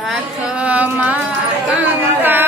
હાથમાં કંકાવટી